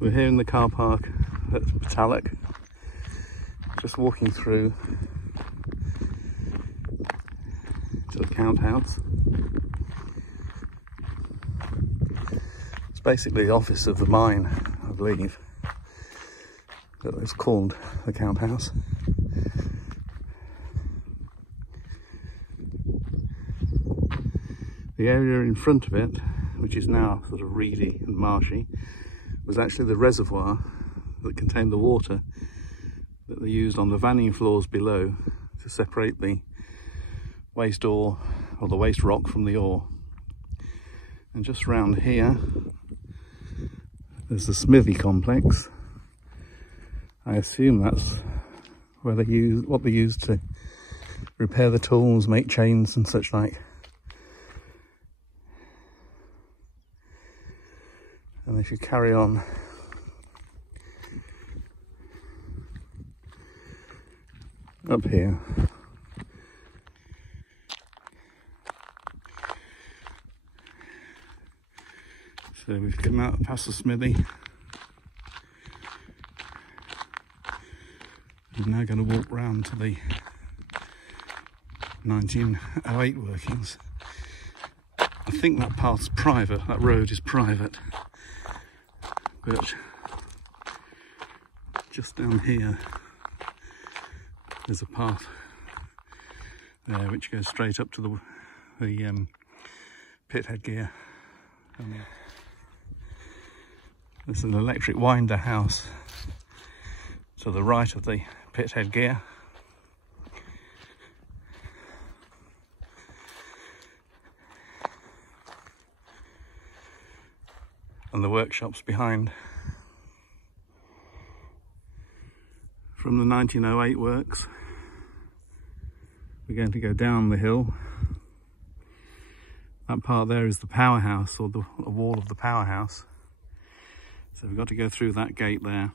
We're here in the car park at Botallack, just walking through to the count house. It's basically the office of the mine, I believe, but it's called the count house. The area in front of it, which is now sort of reedy and marshy, was actually the reservoir that contained the water that they used on the vanning floors below to separate the waste ore or the waste rock from the ore. And just round here there's the smithy complex. I assume that's where they use what they use to repair the tools, make chains and such like. And if you carry on up here, so we've come out past the smithy. We're now going to walk round to the 1908 workings. I think that path's private, that road is private. But just down here there's a path there which goes straight up to the pit headgear. And there's an electric winder house to the right of the pit headgear. And the workshops behind. From the 1908 works, we're going to go down the hill. That part there is the powerhouse, or the wall of the powerhouse. So we've got to go through that gate there.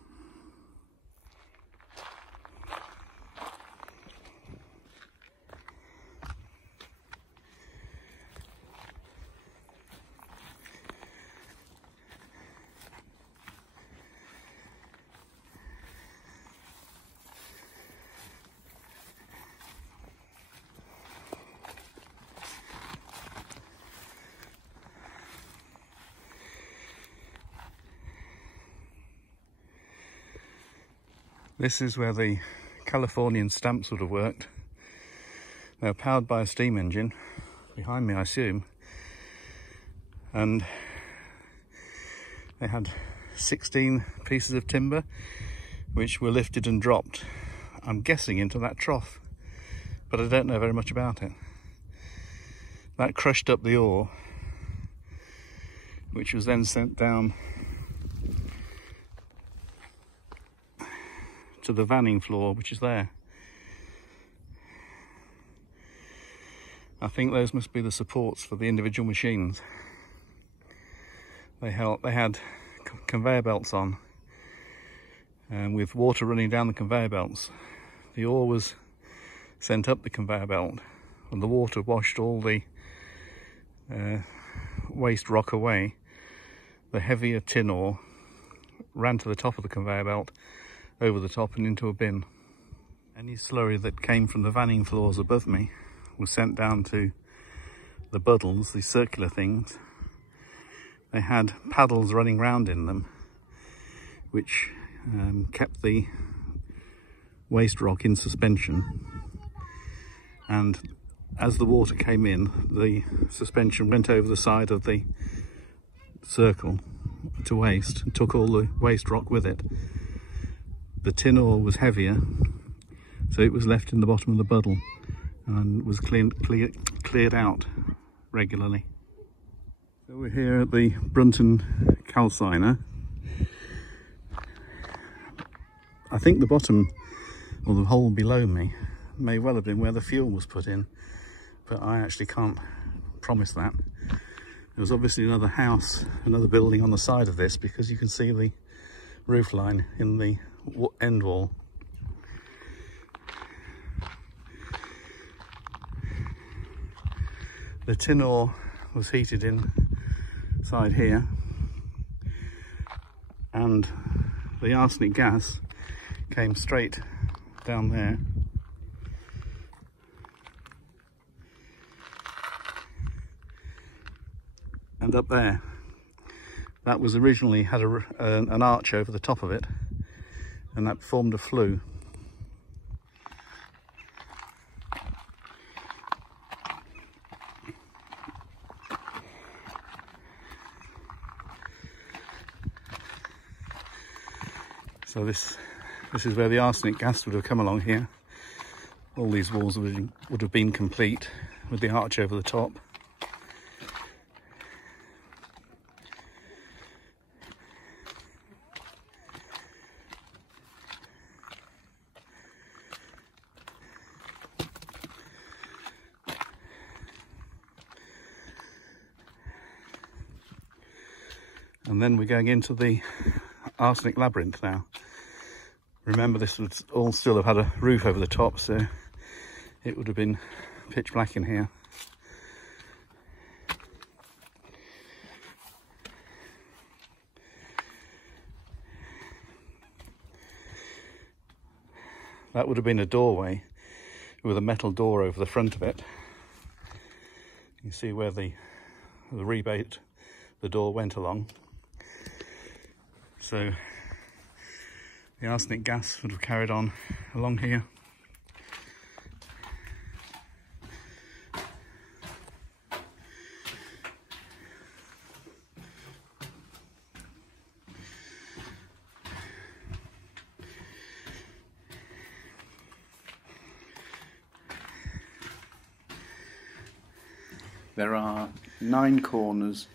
This is where the Californian stamps would have worked. They're powered by a steam engine, behind me I assume, and they had 16 pieces of timber which were lifted and dropped, I'm guessing, into that trough, but I don't know very much about it. That crushed up the ore, which was then sent down to the vanning floor, which is there. I think those must be the supports for the individual machines. They had conveyor belts on, and with water running down the conveyor belts, the ore was sent up the conveyor belt, and the water washed all the waste rock away. The heavier tin ore ran to the top of the conveyor belt, over the top and into a bin. Any slurry that came from the vanning floors above me was sent down to the buddles, these circular things. They had paddles running round in them, which kept the waste rock in suspension. And as the water came in, the suspension went over the side of the circle to waste and took all the waste rock with it. The tin ore was heavier, so it was left in the bottom of the buddle and was cleared out regularly. So we're here at the Brunton calciner. I think the bottom, or the hole below me, may well have been where the fuel was put in, but I actually can't promise that. There was obviously another house, another building on the side of this, because you can see the roof line in the end wall. The tin ore was heated inside here, and the arsenic gas came straight down there. And up there. That was originally had an arch over the top of it, and that formed a flue. So this is where the arsenic gas would have come along here. All these walls would have been complete with the arch over the top. And then we're going into the arsenic labyrinth now. Remember, this would all still have had a roof over the top, so it would have been pitch black in here. That would have been a doorway with a metal door over the front of it. You see where the rebate, the door went along. So the arsenic gas would have carried on along here. There are 9 corners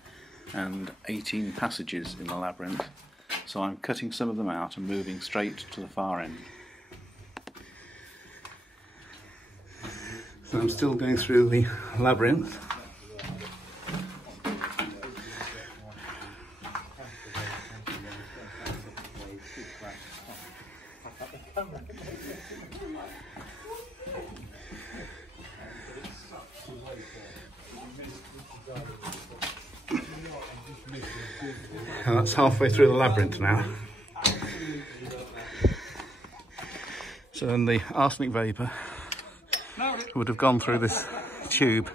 and 18 passages in the labyrinth, so I'm cutting some of them out and moving straight to the far end. So I'm still going through the labyrinth. And that's halfway through the labyrinth now. So then the arsenic vapour would have gone through this tube,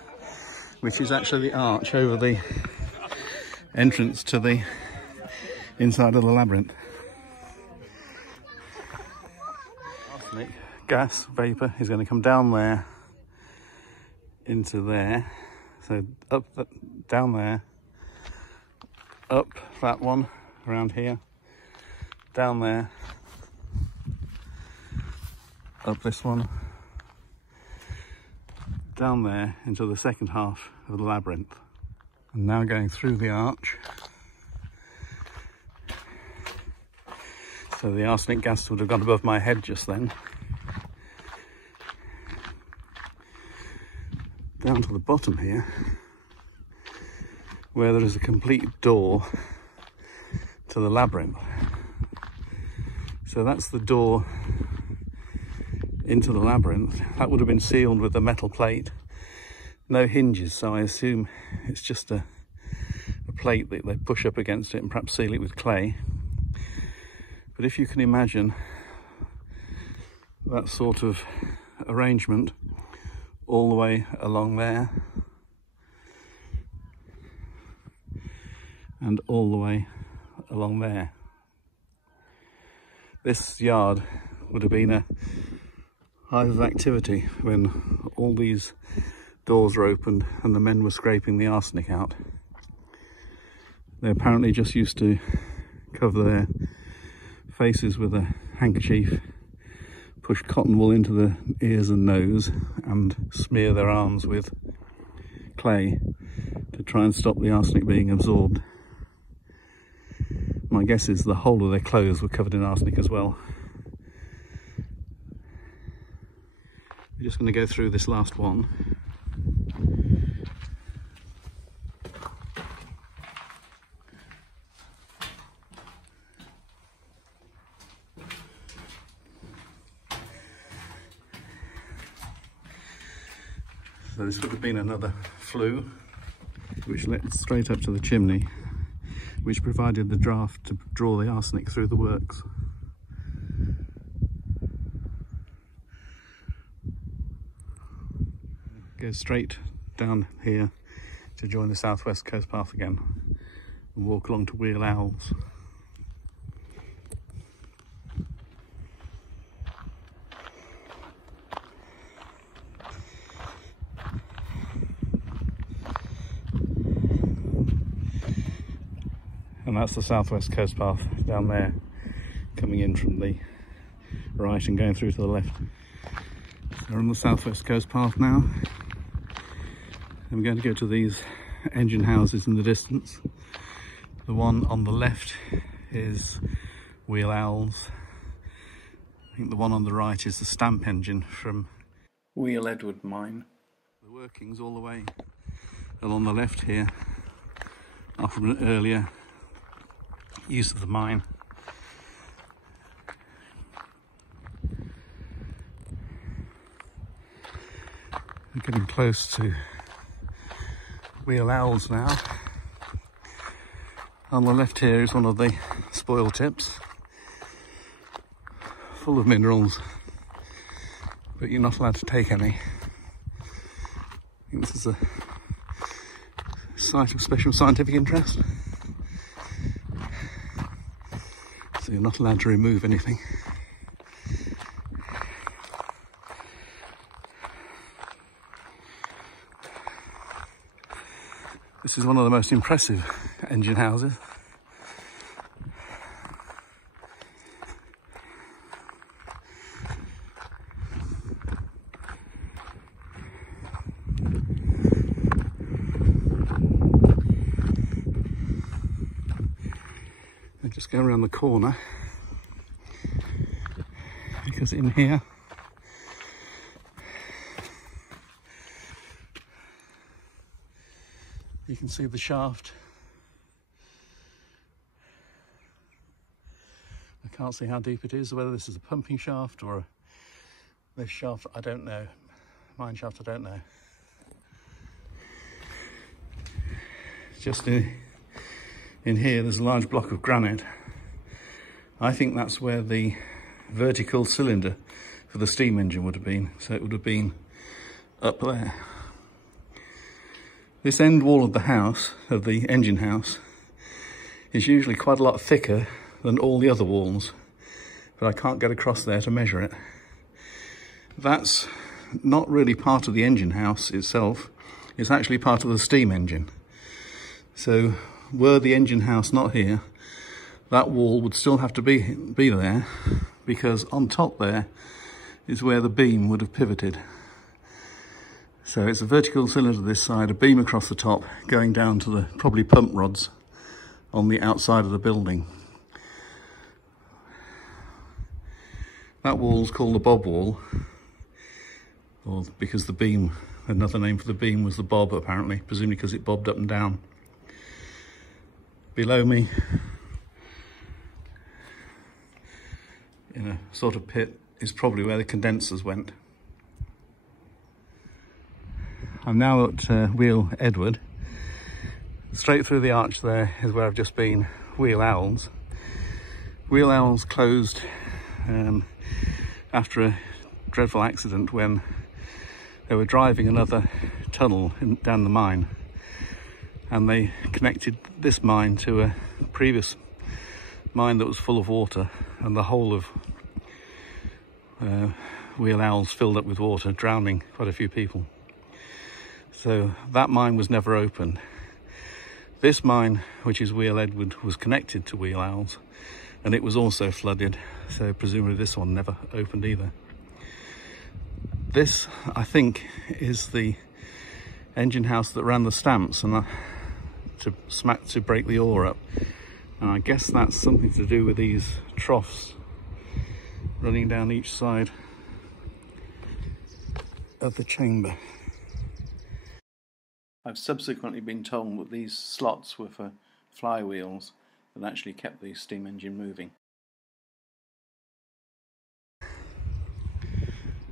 which is actually the arch over the entrance to the inside of the labyrinth. Arsenic gas vapour is going to come down there into there, so up, down there, up that one, around here, down there, up this one, down there into the second half of the labyrinth. And now going through the arch. So the arsenic gas would have gone above my head just then. Down to the bottom here, where there is a complete door to the labyrinth. So that's the door into the labyrinth. That would have been sealed with a metal plate. No hinges, so I assume it's just a plate that they push up against it and perhaps seal it with clay. But if you can imagine that sort of arrangement all the way along there, and all the way along there. This yard would have been a hive of activity when all these doors were opened and the men were scraping the arsenic out. They apparently just used to cover their faces with a handkerchief, push cotton wool into the ears and nose, and smear their arms with clay to try and stop the arsenic being absorbed. My guess is the whole of their clothes were covered in arsenic as well. We're just going to go through this last one. So this would have been another flue which led straight up to the chimney. which provided the draft to draw the arsenic through the works. Go straight down here to join the southwest coast path again and walk along to Wheel Owls. And that's the southwest coast path down there, coming in from the right and going through to the left. So we're on the southwest coast path now. And we're going to go to these engine houses in the distance. The one on the left is Wheel Owls. I think the one on the right is the stamp engine from Botallack Mine. The workings all the way along the left here are from an earlier use of the mine. We're getting close to Wheel Owls now. On the left here is one of the spoil tips, full of minerals, but you're not allowed to take any. I think this is a site of special scientific interest, so you're not allowed to remove anything. This is one of the most impressive engine houses. And just go around the corner, because in here you can see the shaft. I can't see how deep it is, whether this is a pumping shaft or this shaft, I don't know. Mine shaft, I don't know. Just in here, there's a large block of granite. I think that's where the vertical cylinder for the steam engine would have been. So it would have been up there. This end wall of the house, of the engine house, is usually quite a lot thicker than all the other walls, but I can't get across there to measure it. That's not really part of the engine house itself, it's actually part of the steam engine. So were the engine house not here, that wall would still have to be there, because on top there is where the beam would have pivoted. So it's a vertical cylinder this side, a beam across the top, going down to the probably pump rods on the outside of the building. That wall's called the bob wall, or because the beam, another name for the beam was the bob apparently, presumably because it bobbed up and down. Below me, in a sort of pit, is probably where the condensers went. I'm now at Wheel Edward. Straight through the arch there is where I've just been, Wheel Owls. Wheel Owls closed after a dreadful accident when they were driving another tunnel down the mine, and they connected this mine to a previous mine that was full of water, and the whole of Wheel Owls filled up with water, drowning quite a few people. So that mine was never opened. This mine, which is Wheel Edward, was connected to Wheel Owls, and it was also flooded, so presumably this one never opened either. This, I think, is the engine house that ran the stamps and to break the ore up. And I guess that's something to do with these troughs running down each side of the chamber. I've subsequently been told that these slots were for flywheels that actually kept the steam engine moving.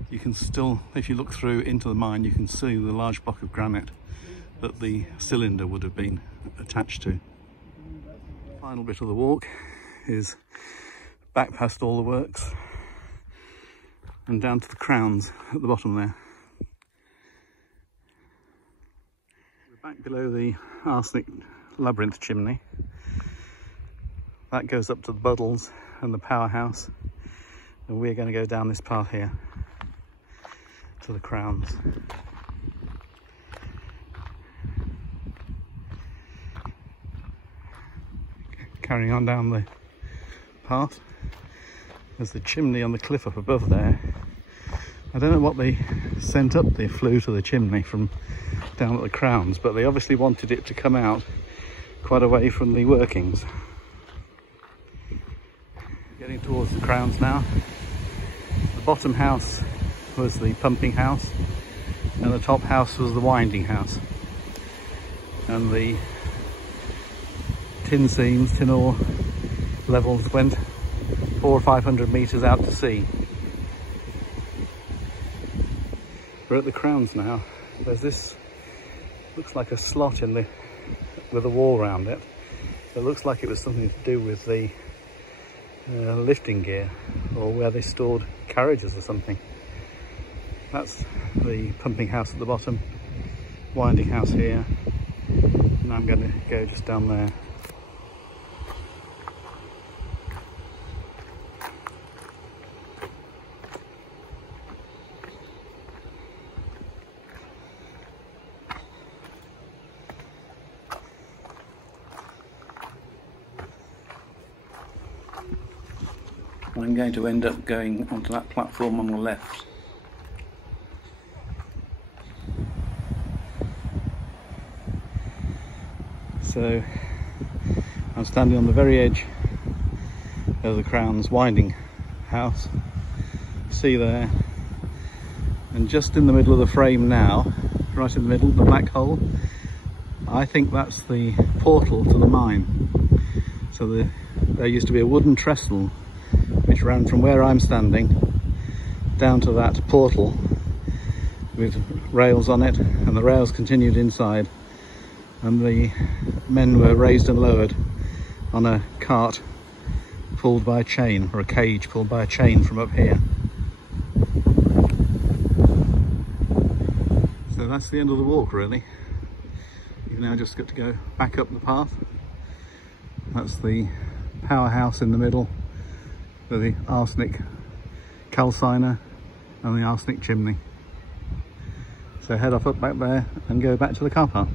You can still, if you look through into the mine, you can see the large block of granite that the cylinder would have been attached to. Final bit of the walk is back past all the works and down to the crowns at the bottom there. We're back below the arsenic labyrinth chimney. That goes up to the Buddles and the powerhouse, and we're going to go down this path here to the crowns. Carrying on down the path, there's the chimney on the cliff up above there. I don't know what they sent up the flue to the chimney from down at the crowns, but they obviously wanted it to come out quite away from the workings. Getting towards the crowns now. The bottom house was the pumping house and the top house was the winding house, and the tin seams, tin ore levels went 400 or 500 metres out to sea. We're at the crowns now. There's this, looks like a slot in the with a wall around it. It looks like it was something to do with the lifting gear, or where they stored carriages or something. That's the pumping house at the bottom, winding house here, and I'm going to go just down there. I'm going to end up going onto that platform on the left. So I'm standing on the very edge of the Crown's winding house. See there, and just in the middle of the frame now, right in the middle, the black hole, I think that's the portal to the mine. So there used to be a wooden trestle which ran from where I'm standing down to that portal with rails on it, and the rails continued inside, and the men were raised and lowered on a cart pulled by a chain, or a cage pulled by a chain from up here. So that's the end of the walk really. You've now just got to go back up the path. That's the powerhouse in the middle, with the arsenic calciner and the arsenic chimney. So head off up back there and go back to the car park.